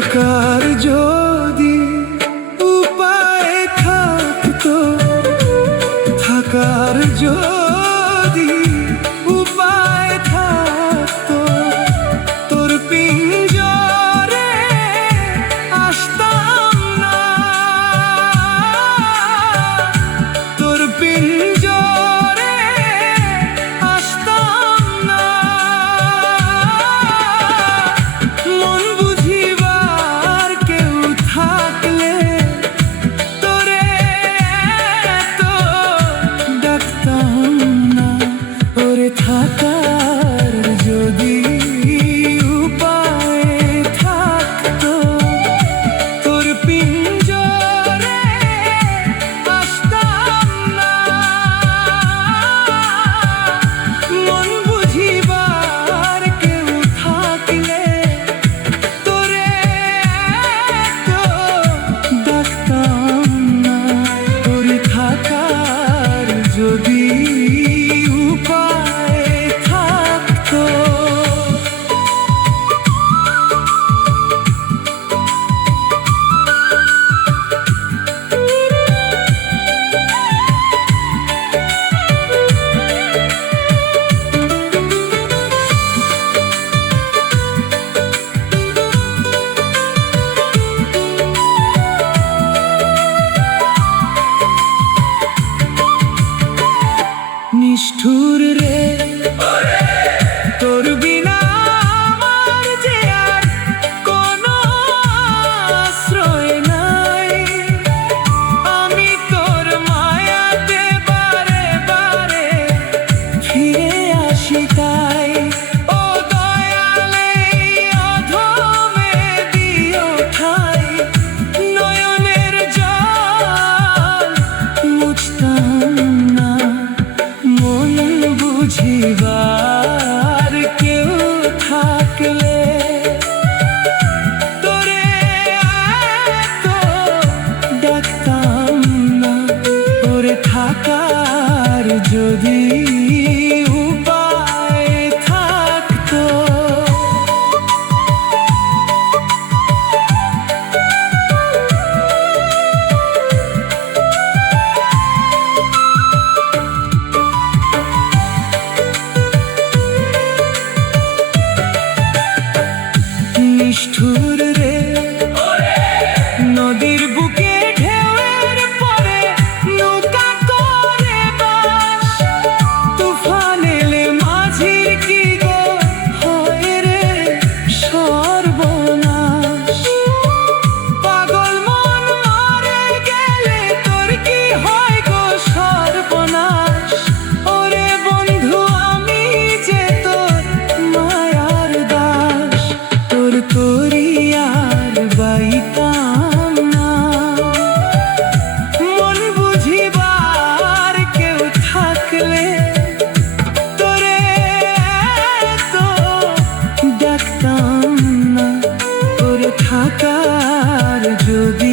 থাকার যদি উপায় থাকতো, থাকার যদি উপায় থাকতো, তোর পিঞ্জরে আসতাম না, তোর পিঞ্জরে আসতাম না। মন বুঝিবার কেউ থাকলে তোরে তো ডাকতাম না। ওরে থাকার যদি উপায় থাকতো, তোর পিঞ্জরে আসতাম না। মন বুঝিবার কেউ থাকলে তোরে তো ডাকতাম না। ওরে থাকার যদি উপায় থাকতো। নিষ্ঠুর রে তোর বিনা আমার যে আর কোনো আশ্রয় নাই। আমি তোর মায়াতে বারে বারে ফিরে আসি তাই। ও দয়ালে অধমে দিও ঠাই, নয়নের জল মুছতাম না। মন বুঝিবার কেউ থাকলে তোরে তো ডাকতাম না। ওরে থাকার যদি উপায় থাকতো। নিষ্ঠুর রে নদীর বুকে ঢেউয়ের পরে নৌকা করে বাস। তুফান এলে মাঝির কি গো হয় রে সর্বনাশ। পাগল মন মরে গেলে তোর কি হয় গো সর্বনাশ। ওরে বন্ধু আমি যে তোর মায়ার দাস, তোর তোরি আর বাইতাম না। মন বুঝিবার কেউ থাকলে তোরে তো ডাকতাম না। তোর থাকার যদি